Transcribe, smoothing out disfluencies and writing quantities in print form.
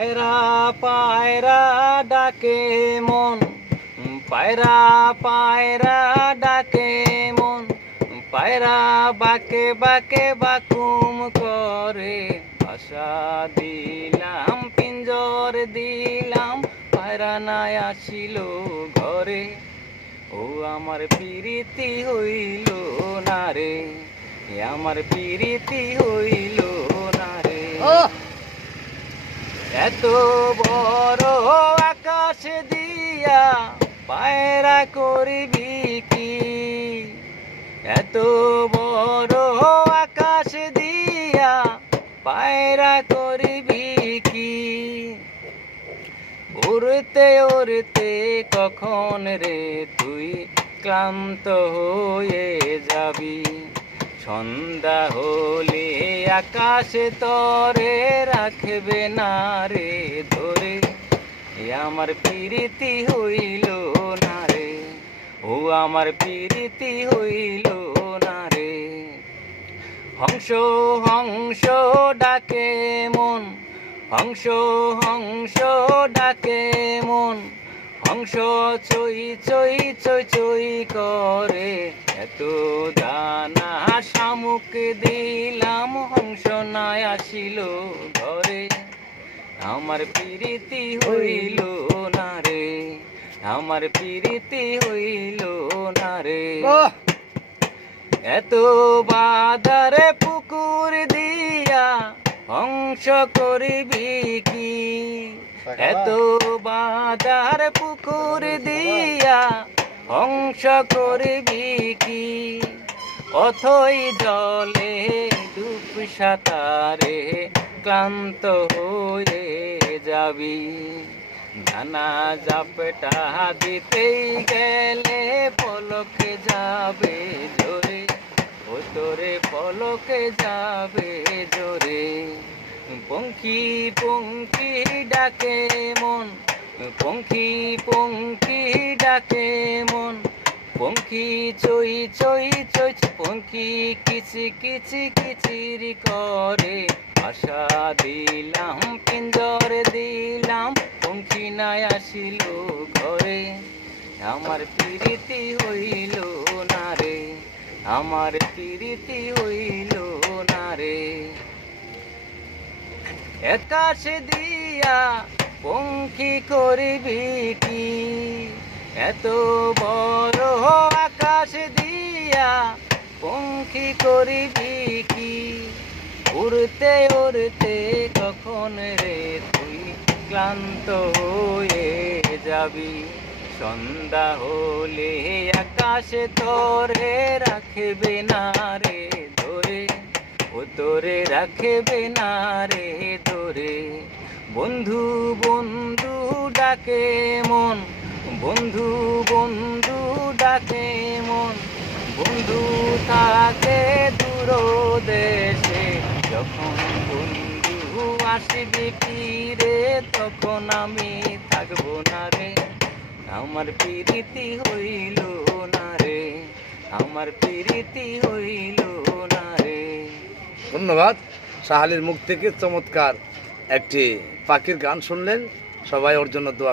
পায়রা পায়রা ডাকে মন, পায়রা পায়রা ডাকে মন, পায়রা বাকে বাকে বাকুম করে। বাসা দিলাম পিঞ্জর দিলাম, পায়রা নাই আসিল ঘরে। ও আমার প্রীতি হইল না রে, আমার প্রীতি হইল না রে। এত বড় আকাশ দিয়া পায়রা করবি কি, এত বড় আকাশ দিয়া পায়রা করবি কি। উড়তে উড়তে কখন রে তুই ক্লান্ত হয়ে যাবি, সন্ধ্যা হলে আকাশে তরে রাখবে না রে ধরে। আমার প্রীতি হইল না রে, ও আমার প্রীতি হইল না রে। হংস হংস ডাকে মন, হংস হংস ডাকে মন, হংস চই চই চই চই করে। এত দানা শামুক দিলাম, হংস নাই আসিল ঘরে। আমার প্রীতি হইল না রে, আমার প্রীতি হইল না রে। এত বাদারে পুকুর দিয়া হংস করবি কি, এত বাদার পুকুর দিয়া হংস করবি কি। অথই জলে ডুব সাঁতারে ক্লান্ত হয়ে যাবি, দানা জাপটা দিতেই গেলে পলকে যাবে জোরে। ও তোরে পলকে যাবে জোরে। পঙ্খী পঙ্খী ডাকে মন, পঙ্খী পঙ্খী ডাকে মন, পঙ্খী চই চই চই, পঙ্খী কিচি কিচি কিচির করে। আশা দিলাম পিঞ্জর দিলাম, পঙ্খী নাই আসিল ঘরে। আমার প্রীতি হইল না রে, আমার প্রীতি হইল না রে। আকাশ দিয়া পঙ্খী করবি কি, এত বড় আকাশ দিয়া পঙ্খী করবি কি। উড়তে উড়তে কখন রে তুই ক্লান্ত হয়ে যাবি, সন্ধ্যা হলে আকাশে তোরে রাখবে না রে ধরে। ও তোরে রাখবে না রে ধরে। বন্ধু বন্ধু ডাকে মন, বন্ধু বন্ধু ডাকে মন, বন্ধু থাকে দূর দেশে। যখন বন্ধু আসবে ফিরে, তখন আমি থাকবো না রে। আমার প্রীতি হইল না রে, আমার প্রীতি হইল না রে। ধন্যবাদ। শাহ আলীর মুখ থেকে চমৎকার একটি পাখির গান শুনলেন। সবাই ওর জন্য দোয়া